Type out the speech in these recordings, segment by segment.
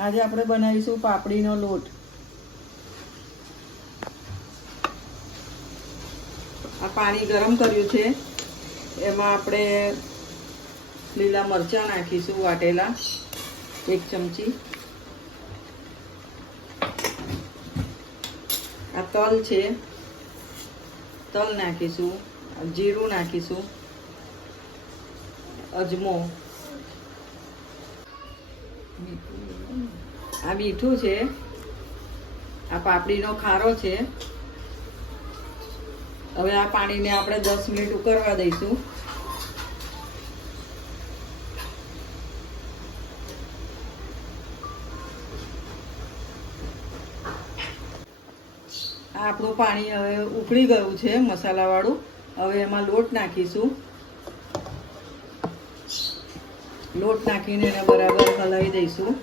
આજે આપણે બનાવીશું પાપડીનો લોટ। આ પાણી ગરમ કર્યું છે, એમાં આપણે લીલા મરચાં નાખીશું વાટેલા 1 ચમચી। આ તલ છે, તલ નાખીશું, જીરું નાખીશું, અજમો, આ મીઠું છે, આ પાપડીનો ખારો છે। હવે આ પાણીને આપણે 10 મિનિટ ઉકળવા દઈશું। આ આપણું પાણી હવે ઉકળી ગયું છે મસાલાવાળું। હવે એમાં લોટ નાખીશું। લોટ નાખીને એને બરાબર હલાવી દઈશું।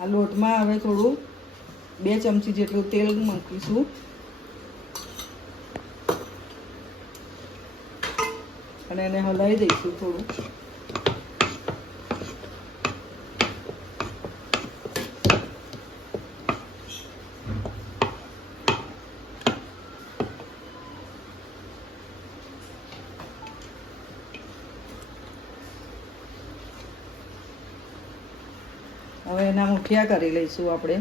આ લોટમાં હવે થોડું 2 ચમચી જેટલું તેલ મૂકીશું અને એને હલાવી દઈશું થોડું। હવે એના મુઠિયા કરી લઈશું આપણે।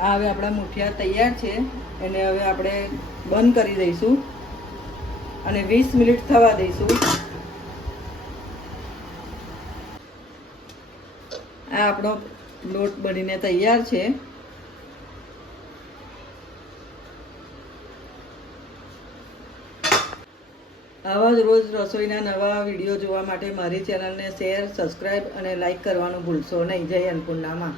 આ હવે આપણા મુઠિયા તૈયાર છે, એને હવે આપણે બંધ કરી દઈશું અને 20 મિનિટ થવા દઈશું। આ આપણો લોટ બનીને તૈયાર છે। આવા જ રોજ રસોઈના નવા વિડીયો જોવા માટે મારી ચેનલને શેર, સબસ્ક્રાઈબ અને લાઈક કરવાનું ભૂલશો નહીં। જય અન્નપૂર્ણામાં।